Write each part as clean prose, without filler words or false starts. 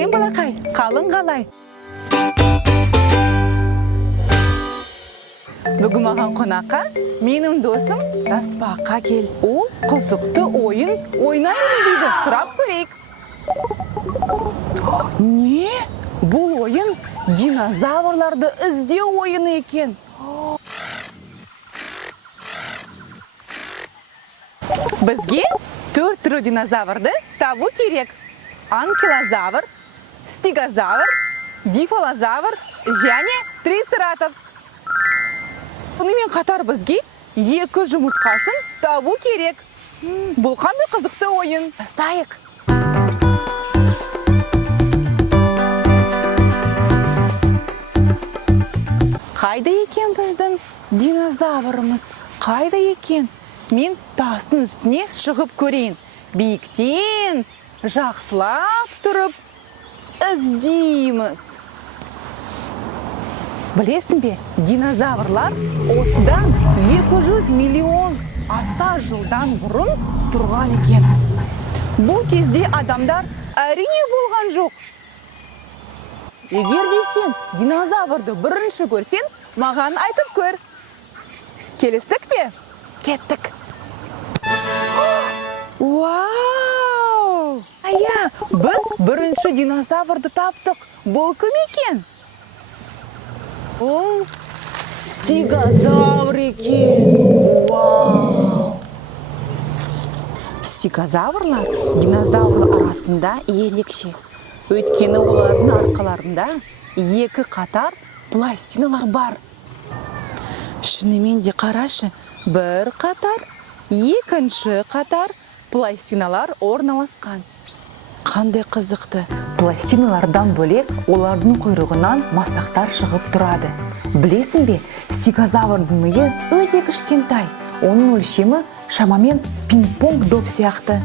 Сәлем балақай, қалың қалай? Бүгін маған қонаққа менің досым Таспаққа кел. Ол қызықты ойын ойнаймыз дейді. Сұрап көрейік. Не? Бұл ойын динозаврларды іздеу ойыны екен. Бізге 4 түрі динозаврды табу керек. Анкилозавр, стегозавр, дифалозавр және трицератопс. Бұнымен қатар бізге 2 жұмыртқасын табу керек. Бұл қандай қызықты ойын? Бастайық. Қайда екен біздің динозаврымыз? Қайда екен? Мен тастың үстіне шығып көрейін. Биіктен жақсылап тұрып іздейміз. Білесің бе, динозаврлар осыдан 200 миллион аса жылдан бұрын тұрған екен. Бұл кезде адамдар әрине болған жоқ. Егер де сен динозаврды бірінші көрсең, маған айтып көр. Келістік пе? Кеттік. Вау! Біз бірінші динозаврды таптық. Бұл кім екен? Ол стегозавр екен. Вау! Стегозаврлар динозавр арасында ерекше. Өйткені олардың арқаларында 2 қатар пластиналар бар. Шынымен де қарашы, бір қатар, екінші қатар пластиналар орналасқан. Қандай қызықты. Пластиналардан бөлек олардың құйрығынан масақтар шығып тұрады. Білесің бе, стегозаврдың миы өте кішкентай. Оның өлшемі шамамен пинг-понг доп сияқты.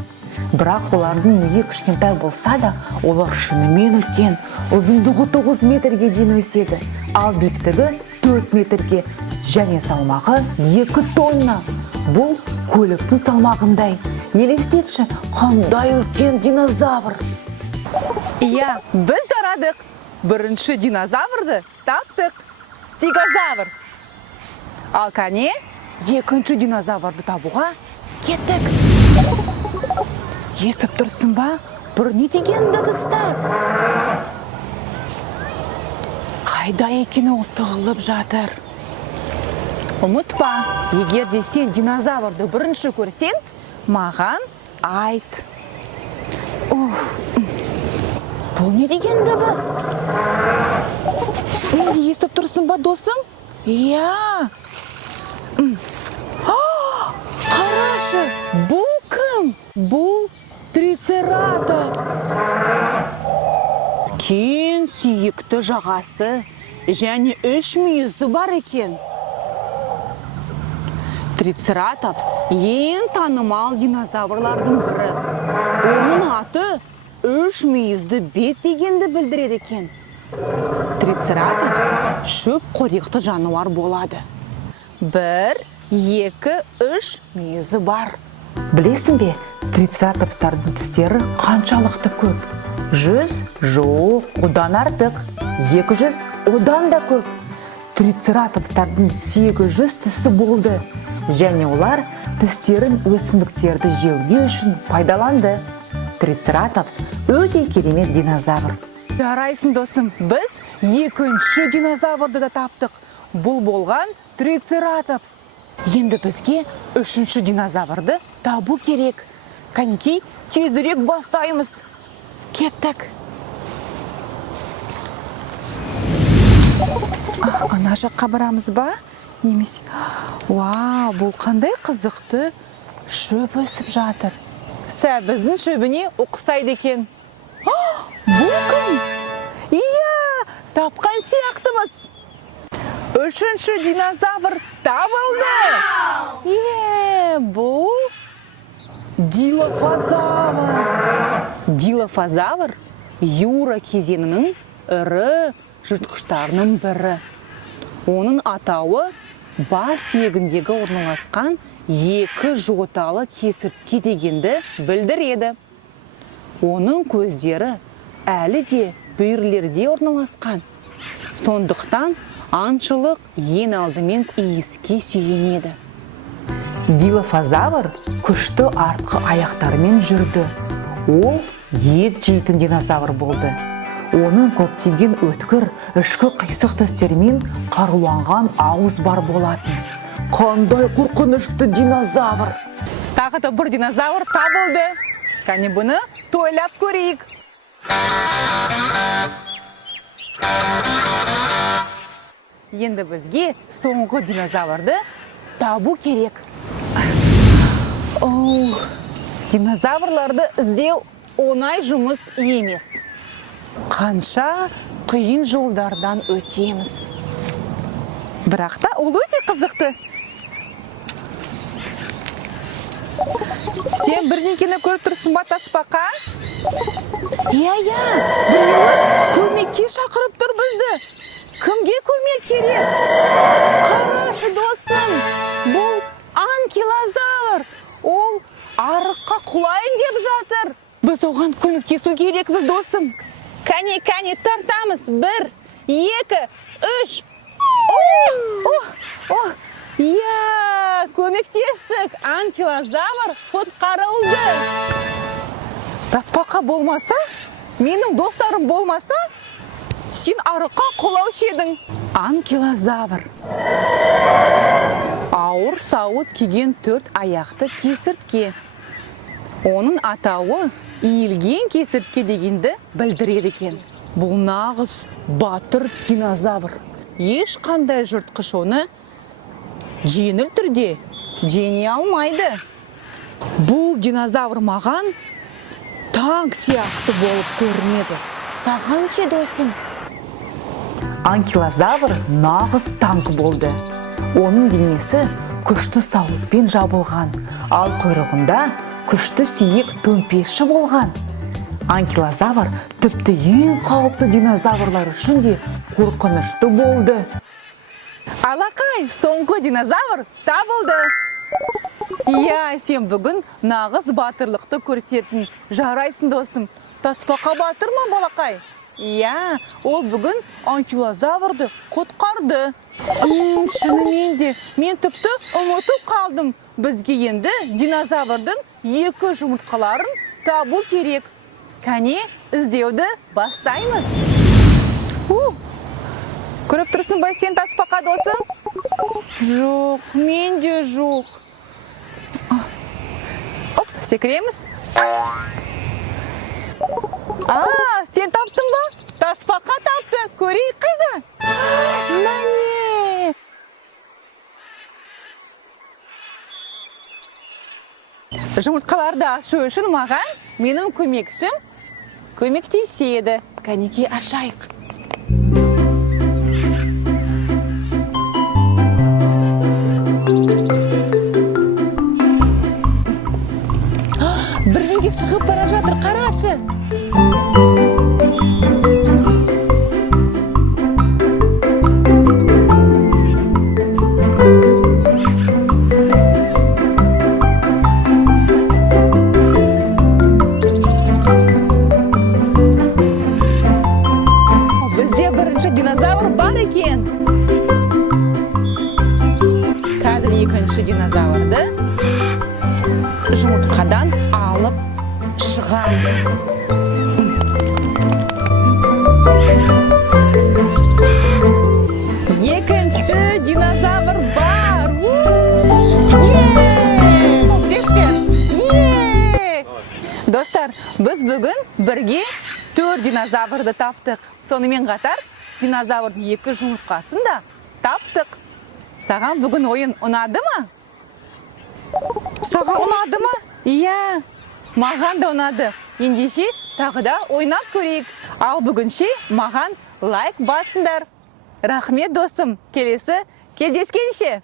Бірақ олардың миы кішкентай болса да, олар шынымен үлкен. Ұзындығы 9 метрге дейін өседі, ал биіктігі 4 метрге және салмағы 2 тонна. Бұл көліктің салмағындай. Елестетші, қандай үлкен динозавр. Иә, біз жарадық. Бірінші динозаврды таптық. Стегозавр. Ал кәне, екінші динозаврды табуға кеттік. Естіп тұрсың ба? Бір не деген дыбыстар? Қайда екен ол тығылып жатыр? Ұмытпа, егер де сен динозаврды бірінші көрсең, маған айт. Бұл не деген дыбыс? Сен естіп тұрсың ба, досым? Иә. Қарашы, бұл кім? Бұл трицератопс. Кен сүйекті жағасы және 3 мүйізі бар екен. Трицератопс ең танымал динозаврлардың бірі. Оның аты 3 мүйізді бет дегенді білдіреді екен. Трицератопс шөп қоректі жануар болады. 1, 2, 3 мүйізі бар. Білесің бе, трицератопстардың тістері қаншалықты көп? 100 жоқ, одан артық. 200 одан да көп. Трицератопстардың 800 тісі болды. Және олар тістерін өсімдіктерді жеуге үшін пайдаланды. Трицератопс өте керемет динозавр. Жарайсың, досым, біз екінші динозаврды да таптық. Бұл болған трицератопс. Енді бізге үшінші динозаврды табу керек. Кәнекей, тезірек бастаймыз. Кеттік. Ана жаққа барамыз ба? Немесе, вау, бұл қандай қызықты шөп өсіп жатыр. Біздің шөбіне ұқсайды екен. Бұл кім? Иә, тапқан сияқтымыз. Үшінші динозавр табылды. Бұл дилофазавр. Дилофазавр Юра кезеңінің ірі жыртқыштарының бірі. Оның атауы бас сүйегіндегі орналасқан 2 жоталы кесіртке дегенді білдіреді. Оның көздері әлі де бүйірлерде орналасқан. Сондықтан аңшылық ең алдымен иіске сүйенеді. Дилофазавр күшті артқы аяқтарымен жүрді. Ол ет жейтін динозавр болды. Оның көптеген өткір ішкі қисық тістермен қаруланған ауыз бар болатын. Қандай қорқынышты динозавр! Тағы да бір динозавр табылды. Кәне бұны тойлап көрейік. Енді бізге соңғы динозаврды табу керек. Динозаврларды іздеу оңай жұмыс емес. Қанша қиын жолдардан өтеміз. Бірақ та ол өте қызықты. Сен бірдеңкені көріп тұрсың ба, Тасбақа? Иә, көмекке шақырып тұр бізді. Кімге көмек керек? Қарашы, досым, бұл анкилозавр. Ол арыққа құлайын деп жатыр. Біз оған көмектесу керекпіз, досым. Кәне, тартамыз. 1, 2, 3. Көмектестік. Анкилозавр құтқарылды. Тасбақа болмаса, менің достарым болмаса, сен арыққа құлаушы едің. Анкилозавр. Ауыр сауыт киген 4 аяқты кесіртке. Оның атауы иілген кесіртке дегенді білдіреді екен. Бұл нағыз батыр динозавр. Ешқандай жыртқыш оны жеңіл түрде жеңе алмайды. Бұл динозавр маған танк сияқты болып көрінеді. Саған ше, досым? Анкилозавр нағыз танк болды. Оның денесі күшті сауытпен жабылған, ал құйрығында күшті сүйек төмпеші болған. Анкилозавр тіпті ең қауіпті динозаврлар үшін де қорқынышты болды. Алақай, соңғы динозавр табылды. Иә, сен бүгін нағыз батырлықты көрсетін. Жарайсың, досым. Тасбақа батыр ма, балақай? Иә, ол бүгін анкилозаврды құтқарды. Шынымен де, мен тіпті ұмытып қалдым. Бізге енді динозаврдың 2 жұмыртқаларын табу керек. Кәне, іздеуді бастаймыз. Көріп тұрсың ба сен, Тасбақа, досым? Жоқ, мен де жоқ. Секіреміз. Сен таптың ба? Тасбақа тапты. Көрейік қайда? Мәне! Жұмыртқаларды ашу үшін маған менің көмекшім көмектеседі. Кәнеке, ашайық. Бірдеңе шығып бара жатыр, қарашы. Бізде бірінші динозавр бар екен. Қазір екінші динозаврды жұмыртқадан алып шығамыз. Екінші динозавр бар. Достар, біз бүгін бірге 4 динозаврды таптық. Сонымен қатар динозаврдың 2 жұмыртқасын да таптық. Саған бүгін ойын ұнады ма? Саған ұнады ма? Иә, маған да ұнады. Ендеше тағы да ойнап көрейік. Ал бүгінше маған лайк басыңдар. Рахмет, досым. Келесі кездескенше.